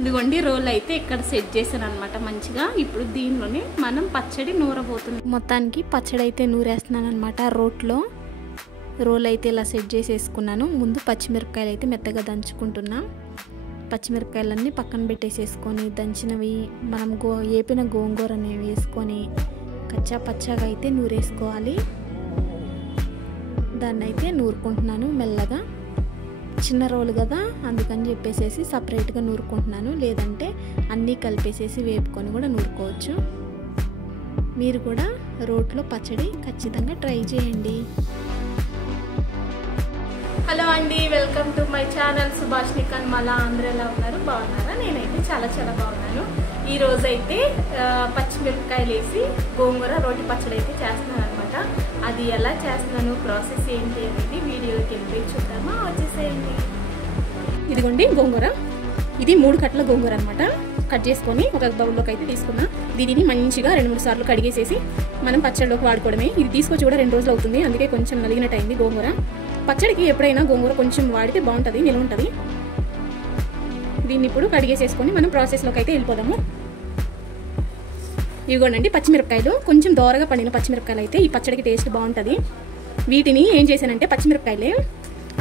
ఇదిగోండి రోల్ అయితే ఇక్కడ సెట్ చేశాను అనమాట మంచిగా. ఇప్పుడు దీనిలోనే మనం పచ్చడి నూరబోతున్నాం. మొత్తానికి పచ్చడి అయితే నూరేస్తున్నాను అనమాట. రోల్ అయితే ఇలా సెట్ చేసేసుకున్నాను. ముందు పచ్చిమిరపకాయలు అయితే మెత్తగా దంచుకుంటున్నా. పచ్చిమిరపకాయలన్నీ పక్కన పెట్టేసేసుకొని దంచినవి మనం ఏపిన గోంగూర అనేవి వేసుకొని కచ్చా పచ్చాగా అయితే నూరేసుకోవాలి. దాన్ని అయితే నూరుకుంటున్నాను మెల్లగా. చిన్న రోలు కదా అందుకని చెప్పేసి సపరేట్గా నూరుకుంటున్నాను. లేదంటే అన్నీ కలిపేసేసి వేపుకొని కూడా నూరుకోవచ్చు. మీరు కూడా రోట్లో పచ్చడి ఖచ్చితంగా ట్రై చేయండి. హలో అండి, welcome to my channel Subhashini Kanmala. అందరూ ఎలా ఉన్నారు? బాగున్నారా? నేనైతే చాలా చాలా బాగున్నాను. ఈరోజు అయితే పచ్చిమిరపకాయలు వేసి గోంగూర రోటి పచ్చడి అయితే చేస్తున్నాను అనమాట. అది ఎలా చేస్తున్నాను, ప్రాసెస్ ఏంటి అనేది వీడియోకి వెళ్ళి చూద్దామా? వచ్చేసేయండి. ఇదిగోండి గోంగూర. ఇది 3 కట్టల గోంగూర అనమాట. కట్ చేసుకొని ఒక బౌల్లోకి అయితే తీసుకున్నా. దీనిని మంచిగా 2-3 సార్లు కడిగేసేసి మనం పచ్చడిలోకి వాడుకోవడమే. ఇది తీసుకొచ్చి కూడా 2 రోజులు అవుతుంది, అందుకే కొంచెం నలిగినట్టు అయింది గోంగూర. పచ్చడికి ఎప్పుడైనా గోంగూర కొంచెం వాడితే బాగుంటుంది, నిల్వ ఉంటుంది. దీన్ని ఇప్పుడు కడిగేసేసుకొని మనం ప్రాసెస్లోకి అయితే వెళ్ళిపోదాము. ఇదిగోండి పచ్చిమిరపకాయలు, కొంచెం దోరగా పండిన పచ్చిమిరపకాయలు అయితే ఈ పచ్చడికి టేస్ట్ బాగుంటుంది. వీటిని ఏం చేశానంటే పచ్చిమిరపకాయలే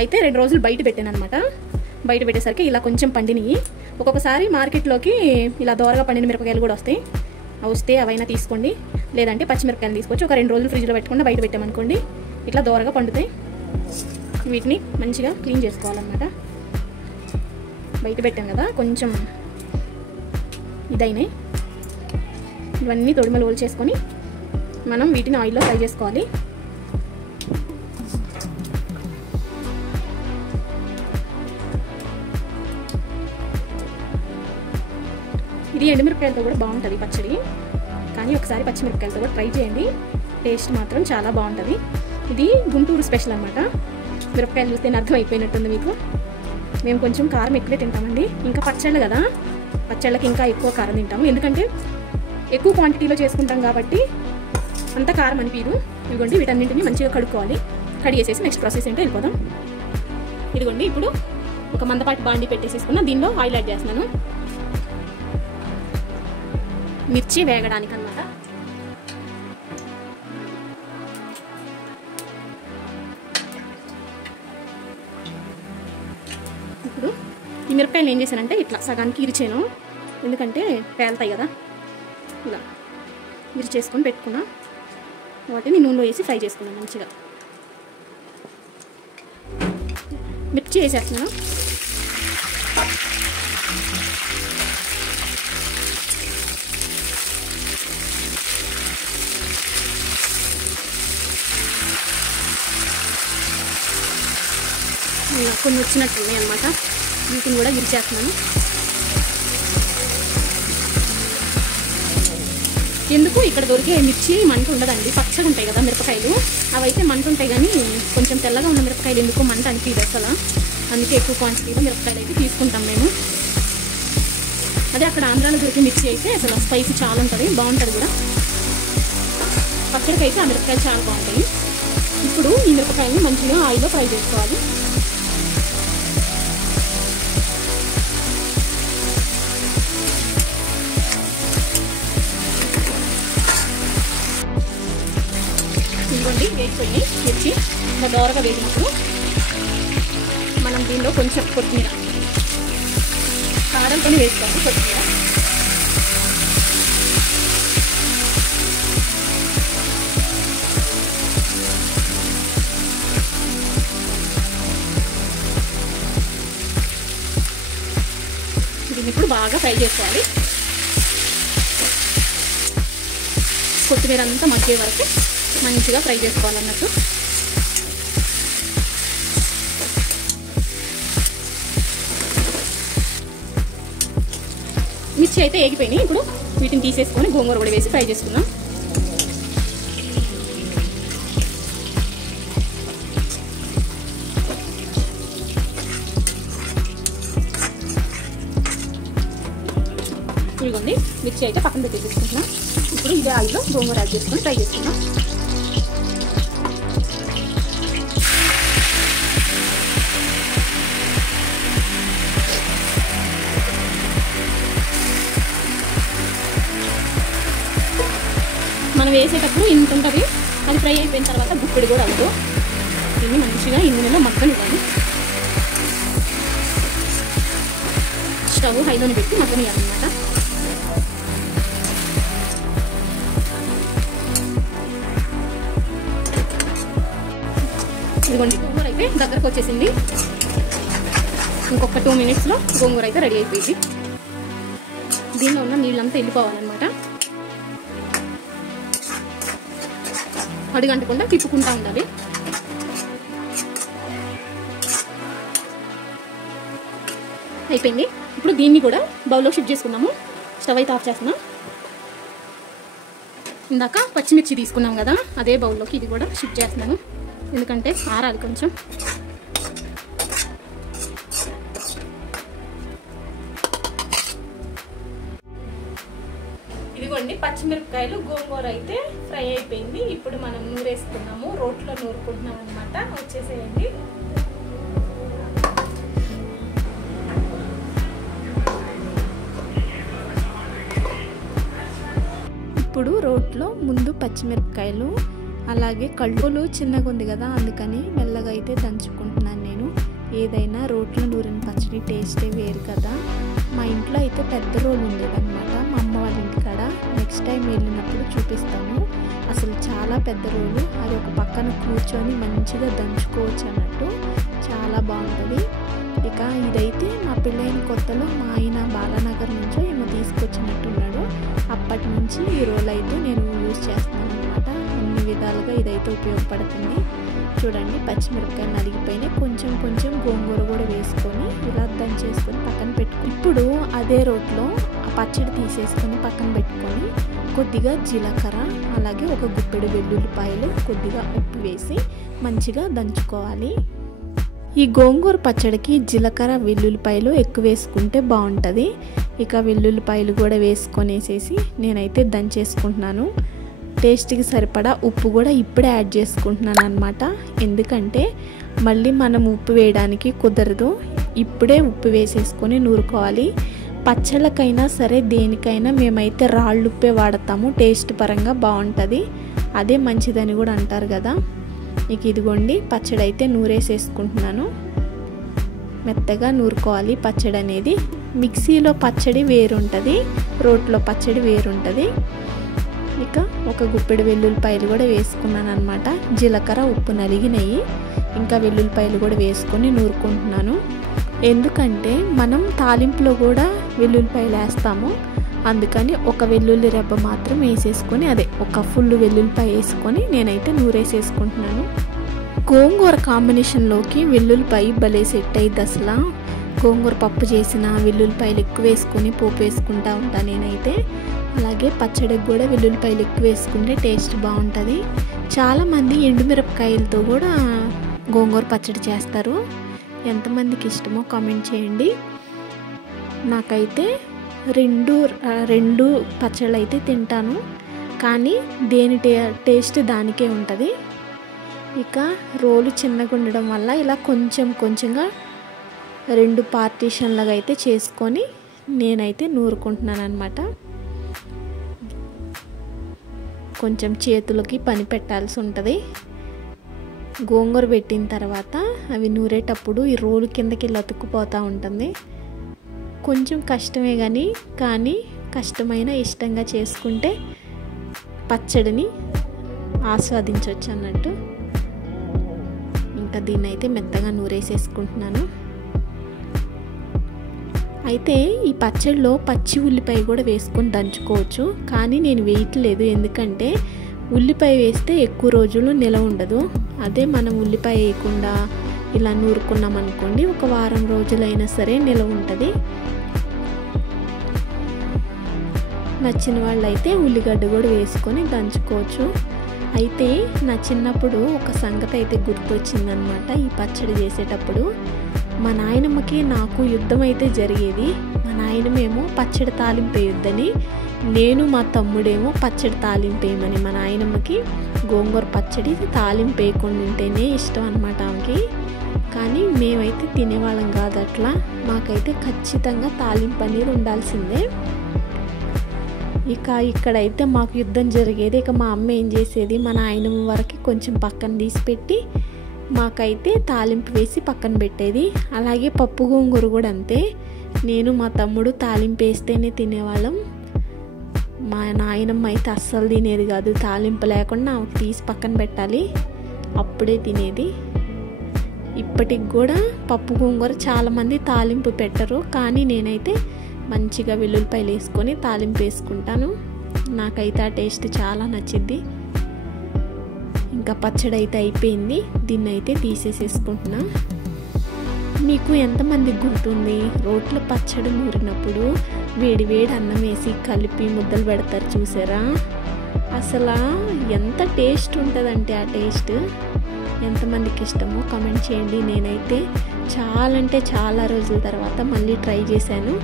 అయితే 2 రోజులు బయట పెట్టాను అనమాట. బయట పెట్టేసరికి ఇలా కొంచెం పండినవి. ఒక్కొక్కసారి మార్కెట్లోకి ఇలా దోరగా పండిన మిరపకాయలు కూడా వస్తాయి. వస్తే అవైనా తీసుకోండి, లేదంటే పచ్చిమిరపకాయలు తీసుకొచ్చి ఒక 2 రోజులు ఫ్రిడ్జ్లో పెట్టకుండా బయట పెట్టామనుకోండి ఇట్లా దోరగా పండుతాయి. వీటిని మంచిగా క్లీన్ చేసుకోవాలన్నమాట. బయట పెట్టాం కదా కొంచెం ఇదైనాయి. ఇవన్నీ తొడిమలు ఓల్ చేసుకొని మనం వీటిని ఆయిల్లో ఫ్రై చేసుకోవాలి. ఇది ఎండుమిరపకాయలతో కూడా బాగుంటుంది పచ్చడి, కానీ ఒకసారి పచ్చిమిరపకాయలతో కూడా ట్రై చేయండి. టేస్ట్ మాత్రం చాలా బాగుంటుంది. ఇది గుంటూరు స్పెషల్ అనమాట. మిరపకాయలు చూస్తేనే అర్థం అయిపోయినట్టుంది మీకు. మేము కొంచెం కారం ఎక్కువే తింటామండి. ఇంకా పచ్చళ్ళు కదా, పచ్చళ్ళకి ఇంకా ఎక్కువ కారం తింటాము. ఎందుకంటే ఎక్కువ క్వాంటిటీలో చేసుకుంటాం కాబట్టి అంత కారం అనిపించదు. ఇదిగోండి వీటన్నింటినీ మంచిగా కడుక్కోవాలి. కడిగేసేసి నెక్స్ట్ ప్రాసెస్ ఏంటో వెళ్ళిపోదాం. ఇదిగోండి ఇప్పుడు ఒక మందపాటి బాండి పెట్టేసేసుకున్నా. దీనిలో ఆయిల్ యాడ్ చేస్తున్నాను, మిర్చి వేగడానికి అన్నమాట. ఇప్పుడు ఈ మిరపకాయలు ఏం చేశానంటే ఇట్లా సగానికి ఇరిచాను, ఎందుకంటే పేలుతాయి కదా. ఇలా ఇరిచేసుకొని పెట్టుకున్నా. వాటిని నూనెలో వేసి ఫ్రై చేసుకున్నాను మంచిగా. మిర్చి వేసేస్తున్నాను. కొన్ని వచ్చినట్టున్నాయి అనమాట. వీటిని కూడా ఇరిచేస్తున్నాను. ఎందుకు ఇక్కడ దొరికే మిర్చి మంట ఉండదండి, పచ్చగా ఉంటాయి కదా మిరపకాయలు. అవైతే మంట ఉంటాయి, కానీ కొంచెం తెల్లగా ఉన్న మిరపకాయలు ఎందుకో మంట అనిపించదు అసలు. అందుకే ఎక్కువ క్వాంటిటీలో మిరపకాయలు అయితే తీసుకుంటాం మేము. అదే అక్కడ ఆంధ్రాలో దొరికే మిర్చి అయితే అసలు స్పైసీ చాలా ఉంటుంది, బాగుంటుంది కూడా. పచ్చడికి అయితే ఆ మిరపకాయలు చాలా బాగుంటాయి. ఇప్పుడు ఈ మిరపకాయలు మంచిగా ఆయిల్లో ఫ్రై చేసుకోవాలి. ఇదిగోండి వేగిపోయి మిర్చి ఇలా దోరగా వేగినప్పుడు మనం దీనిలో కొంచెం కొత్తిమీర, కారంతో వేసుకోవాలి. కొత్తిమీర దీన్ని ఇప్పుడు బాగా ఫ్రై చేసుకోవాలి. కొత్తిమీర అంతా మగ్గే వరకు మంచిగా ఫ్రై చేసుకోవాలన్నట్టు. మిర్చి అయితే ఏగిపోయినాయి. ఇప్పుడు వీటిని తీసేసుకొని గోంగూర కూడా వేసి ఫ్రై చేసుకుందాం. ఇదిగోండి మిర్చి అయితే పక్కన పెట్టేసుకుంటున్నాం. ఇప్పుడు ఇదే ఆయిల్లో గోంగూర యాడ్ చేసుకొని ఫ్రై చేసుకుందాం. మనం వేసేటప్పుడు ఇంత ఉంటుంది, అది ఫ్రై అయిపోయిన తర్వాత గుప్పెడు కూడా అవ్వదు. దీన్ని మంచిగా ఇందులో మగ్గనివ్వాలి. స్టవ్ హైలోనే పెట్టి మగ్గనివ్వాలన్నమాట. ఇదిగోండి గోంగూర అయితే దగ్గరకు వచ్చేసింది. ఇంకొక 2 minutesలో గోంగూర అయితే రెడీ అయిపోయింది. దీనిలో ఉన్న నీళ్ళంతా వెళ్ళిపోవాలన్నమాట. అడుగంటకుండా తిప్పుకుంటూ ఉండాలి. అయిపోయింది. ఇప్పుడు దీన్ని కూడా బౌల్లో షిఫ్ట్ చేసుకున్నాము. స్టవ్ అయితే ఆఫ్ చేస్తున్నాం. ఇందాక పచ్చిమిర్చి తీసుకున్నాం కదా, అదే బౌల్లోకి ఇది కూడా షిఫ్ట్ చేస్తున్నాను, ఎందుకంటే ఆరాలి కొంచెం. ఇదిగోండి పచ్చిమిరపకాయలు గోంగూర అయితే ఫ్రై అయిపోయింది. ఇప్పుడు మనం నూరేసుకున్నాము, రోట్లో నూరుకుంటున్నాం అనమాట. వచ్చేసేయండి. ఇప్పుడు రోట్లో ముందు పచ్చిమిరపకాయలు అలాగే కళ్ళు చిన్నగా ఉంది కదా, అందుకని మెల్లగా అయితే దంచుకుంటున్నాను నేను. ఏదైనా రోట్లో నూరిన పచ్చడి టేస్టే వేరు కదా. మా ఇంట్లో అయితే పెద్ద రోలు ఉండేదన్నమాట, మా అమ్మ వాళ్ళ ఇంటికాడ. నెక్స్ట్ టైం వెళ్ళినప్పుడు చూపిస్తాను. అసలు చాలా పెద్ద రోలు, అది ఒక పక్కన కూర్చొని మంచిగా దంచుకోవచ్చు అన్నట్టు, చాలా బాగుంటుంది. ఇక ఇదైతే మా పెళ్ళైన కొత్తలో మా ఆయన బాలానగర్ నుంచో ఏమో తీసుకొచ్చినట్టున్నాడు. అప్పటి నుంచి ఈ రోల్ అయితే నేను యూజ్ చేస్తున్నాను అనమాట. అన్ని విధాలుగా ఇదైతే ఉపయోగపడుతుంది. చూడండి పచ్చిమిరపకాయలు నలిగిపోయినాయి. కొంచెం కొంచెం గోంగూర కూడా వేసుకొని ఇలా దంచేసుకొని పక్కన పెట్టుకుని, ఇప్పుడు అదే రోట్లో ఆ పచ్చడి తీసేసుకొని పక్కన పెట్టుకొని కొద్దిగా జీలకర్ర అలాగే ఒక గుప్పెడు వెల్లుల్లిపాయలు కొద్దిగా ఉప్పు వేసి మంచిగా దంచుకోవాలి. ఈ గోంగూర పచ్చడికి జీలకర్ర వెల్లుల్లిపాయలు ఎక్కువ వేసుకుంటే బాగుంటుంది. ఇక వెల్లుల్లిపాయలు కూడా వేసుకొనేసేసి నేనైతే దంచేసుకుంటున్నాను. టేస్ట్కి సరిపడా ఉప్పు కూడా ఇప్పుడే యాడ్ చేసుకుంటున్నాను అనమాట, ఎందుకంటే మళ్ళీ మనం ఉప్పు వేయడానికి కుదరదు. ఇప్పుడే ఉప్పు వేసేసుకొని నూరుకోవాలి. పచ్చళ్ళకైనా సరే దేనికైనా మేమైతే రాళ్ళు ఉప్పే వాడతాము, టేస్ట్ పరంగా బాగుంటుంది, అదే మంచిదని కూడా అంటారు కదా. ఇక ఇదిగోండి పచ్చడి అయితే నూరేసేసుకుంటున్నాను. మెత్తగా నూరుకోవాలి పచ్చడి అనేది. మిక్సీలో పచ్చడి వేరుంటుంది, రోట్లో పచ్చడి వేరుంటుంది. ఇక ఒక గుప్పెడు వెల్లుల్లిపాయలు కూడా వేసుకున్నాను అనమాట. జీలకర్ర ఉప్పు నలిగినాయి, ఇంకా వెల్లుల్లిపాయలు కూడా వేసుకొని నూరుకుంటున్నాను. ఎందుకంటే మనం తాలింపులో కూడా వెల్లుల్లిపాయలు వేస్తాము, అందుకని ఒక వెల్లుల్లి రెబ్బ మాత్రం వేసేసుకొని, అదే ఒక ఫుల్ వెల్లుల్లిపాయ వేసుకొని నేనైతే నూరేసేసుకుంటున్నాను. గోంగూర కాంబినేషన్లోకి వెల్లుల్లిపాయ భలే సెట్ అయ్యిద్ది అసలు. గోంగూర పప్పు చేసిన వెల్లుల్లిపాయలు ఎక్కువ వేసుకొని పోపు వేసుకుంటా ఉంటాను నేనైతే. అలాగే పచ్చడికి కూడా వెల్లుల్లిపాయలు ఎక్కువ వేసుకుంటే టేస్ట్ బాగుంటుంది. చాలామంది ఎండుమిరపకాయలతో కూడా గోంగూర పచ్చడి చేస్తారు. ఎంతమందికి ఇష్టమో కామెంట్ చేయండి. నాకైతే రెండు పచ్చళ్ళు అయితే తింటాను, కానీ దేని టేస్ట్ దానికే ఉంటుంది. ఇక రోలు చిన్నగా ఉండడం వల్ల ఇలా కొంచెం కొంచెంగా 2 పార్టీషన్లుగా అయితే చేసుకొని నేనైతే నూరుకుంటున్నాను అనమాట. కొంచెం చేతులకి పని పెట్టాల్సి ఉంటుంది. గోంగూర పెట్టిన తర్వాత అవి నూరేటప్పుడు ఈ రోలు కిందకి లతుక్కుపోతూ ఉంటుంది. కొంచెం కష్టమే కానీ కష్టమైన ఇష్టంగా చేసుకుంటే పచ్చడిని ఆస్వాదించవచ్చు అన్నట్టు. ఇంకా దీన్ని అయితే మెత్తగా నూరేసేసుకుంటున్నాను. అయితే ఈ పచ్చడిలో పచ్చి ఉల్లిపాయ కూడా వేసుకొని దంచుకోవచ్చు, కానీ నేను వేయట్లేదు, ఎందుకంటే ఉల్లిపాయ వేస్తే ఎక్కువ రోజులు నిలవ ఉండదు. అదే మనం ఉల్లిపాయ వేయకుండా ఇలా నూరుకున్నాం అనుకోండి, ఒక వారం రోజులైనా సరే నిలవ ఉంటుంది. నచ్చిన వాళ్ళు అయితే ఉల్లిగడ్డ కూడా వేసుకొని దంచుకోవచ్చు. అయితే నా చిన్నప్పుడు ఒక సంగతి అయితే గుర్తొచ్చిందనమాట. ఈ పచ్చడి చేసేటప్పుడు మా నాయనమ్మకి నాకు యుద్ధం అయితే జరిగేది. మా నాయనమేమో పచ్చడి తాలింపేయొద్దని, నేను మా తమ్ముడేమో పచ్చడి తాలింపేయమని. మా నాయనమ్మకి గోంగూర పచ్చడి తాలింపేయకుండా ఉంటేనే ఇష్టం అనమాట ఆమెకి. కానీ మేమైతే తినేవాళ్ళం కాదు అట్లా, మాకైతే ఖచ్చితంగా తాలింపు అనేది ఉండాల్సిందే. ఇక ఇక్కడైతే మాకు యుద్ధం జరిగేది. ఇక మా అమ్మ ఏం చేసేది, మా నాయనమ్మ వరకు కొంచెం పక్కన తీసి పెట్టి మాకైతే తాలింపు వేసి పక్కన పెట్టేది. అలాగే పప్పు గోంగూర కూడా అంతే, నేను మా తమ్ముడు తాలింపు వేస్తేనే తినేవాళ్ళం. మా నాయనమ్మ అయితే అస్సలు తినేది కాదు, తాలింపు లేకుండా ఆమెకు తీసి పక్కన పెట్టాలి, అప్పుడే తినేది. ఇప్పటికి కూడా పప్పు గోంగూర చాలామంది తాలింపు పెట్టరు, కానీ నేనైతే మంచిగా వెల్లుల్లిపాయలు వేసుకొని తాలింపు వేసుకుంటాను. నాకైతే ఆ టేస్ట్ చాలా నచ్చింది. ఇంకా పచ్చడి అయితే అయిపోయింది, దీన్ని అయితే తీసేసేసుకుంటున్నా. మీకు ఎంతమందికి గుర్తుంది, రోట్లో పచ్చడి నూరినప్పుడు వేడి వేడి అన్నం వేసి కలిపి ముద్దలు పెడతారు చూసారా? అసలు ఎంత టేస్ట్ ఉంటుందంటే ఆ టేస్ట్ ఎంతమందికి ఇష్టమో కమెంట్ చేయండి. నేనైతే చాలా రోజుల తర్వాత మళ్ళీ ట్రై చేశాను.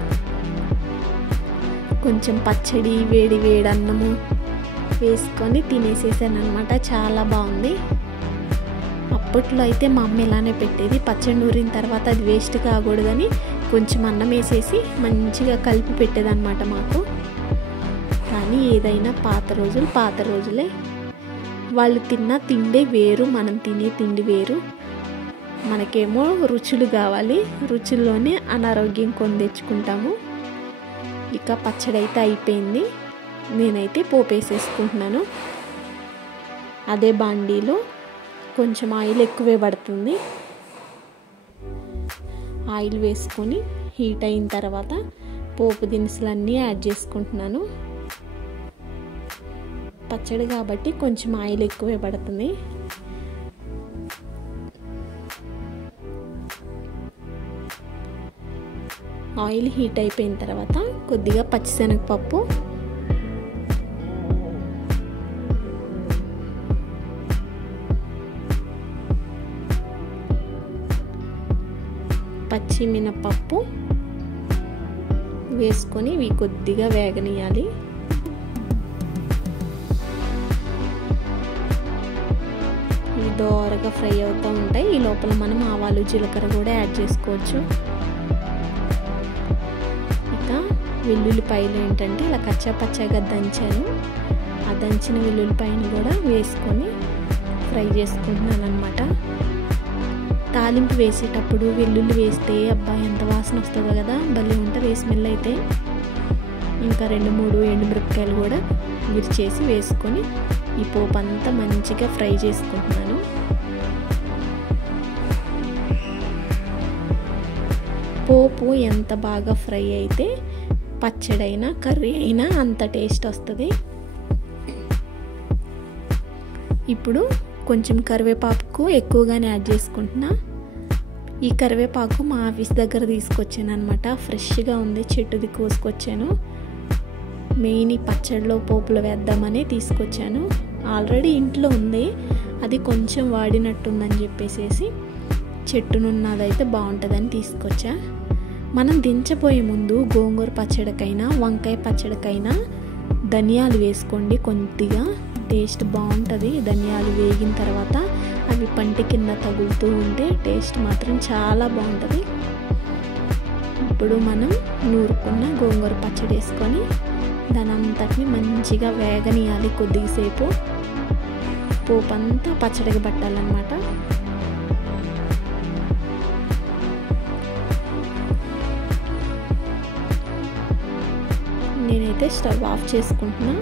కొంచెం పచ్చడి వేడి వేడి అన్నము వేసుకొని తినేసేసాను అనమాట. చాలా బాగుంది. అప్పట్లో అయితే మా అమ్మ ఇలానే పెట్టేది, పచ్చడి నూరిన తర్వాత అది వేస్ట్ కాకూడదని కొంచెం అన్నం వేసేసి మంచిగా కలిపి పెట్టేదన్నమాట మాకు. కానీ ఏదైనా పాత రోజులే. వాళ్ళు తిన్న తిండే వేరు, మనం తినే తిండి వేరు. మనకేమో రుచులు కావాలి, రుచుల్లోనే అనారోగ్యం కొని తెచ్చుకుంటాము. ఇక పచ్చడి అయితే అయిపోయింది, నేనైతే పోపేసేసుకుంటున్నాను. అదే బాండీలో కొంచెం ఆయిల్ ఎక్కువే పడుతుంది. ఆయిల్ వేసుకొని హీట్ అయిన తర్వాత పోపు దినుసులన్నీ యాడ్ చేసుకుంటున్నాను. పచ్చడి కాబట్టి కొంచెం ఆయిల్ ఎక్కువే పడుతుంది. ఆయిల్ హీట్ అయిపోయిన తర్వాత కొద్దిగా పచ్చిశనగపప్పు, పచ్చిమినపప్పు వేసుకొని ఇవి కొద్దిగా వేగనియాలి. ఇవి దోరగా ఫ్రై అవుతూ ఉంటాయి. ఈ లోపల మనం ఆవాలు జీలకర్ర కూడా యాడ్ చేసుకోవచ్చు. ఇక వెల్లుల్లిపాయలు ఏంటంటే ఇలా కచ్చాపచ్చాగా దంచాను. ఆ దంచిన వెల్లుల్లిపాయను కూడా వేసుకొని ఫ్రై చేసుకుంటున్నాను అన్నమాట. తాలింపు వేసేటప్పుడు వెల్లుల్లి వేస్తే అబ్బా ఎంత వాసన వస్తుందో కదా, భలే ఉంటుంది స్మెల్ అయితే. ఇంకా 2-3 ఎండుమిరపకాయలు కూడా విరిచేసి వేసుకొని ఈ పోపు అంతా మంచిగా ఫ్రై చేసుకుంటున్నాను. పోపు ఎంత బాగా ఫ్రై అయితే పచ్చడైనా కర్రీ అయినా అంత టేస్ట్ వస్తుంది. ఇప్పుడు కొంచెం కరివేపాకు ఎక్కువగానే యాడ్ చేసుకుంటున్నా. ఈ కరివేపాకు మా ఆఫీస్ దగ్గర తీసుకొచ్చాను అనమాట, ఫ్రెష్గా ఉంది, చెట్టుది కోసుకొచ్చాను. మెయిన్ ఈ పచ్చడిలో పోపులో వేద్దామని తీసుకొచ్చాను. ఆల్రెడీ ఇంట్లో ఉంది, అది కొంచెం వాడినట్టుందని చెప్పేసి చెట్టునున్నదైతే బాగుంటుందని తీసుకొచ్చా. మనం దించబోయే ముందు గోంగూర పచ్చడికైనా వంకాయ పచ్చడికైనా ధనియాలు వేసుకోండి, కొద్దిగా టేస్ట్ బాగుంటుంది. ధనియాలు వేగిన తర్వాత అవి పంటి కింద తగులుతూ ఉంటే టేస్ట్ మాత్రం చాలా బాగుంటుంది. ఇప్పుడు మనం నూరుకున్న గోంగూర పచ్చడి వేసుకొని దాని అంతటిని మంచిగా వేగనియాలి. కొద్దిసేపు పోపు అంతా పచ్చడికి పట్టాలన్నమాట. నేనైతే స్టవ్ ఆఫ్ చేసుకుంటున్నా.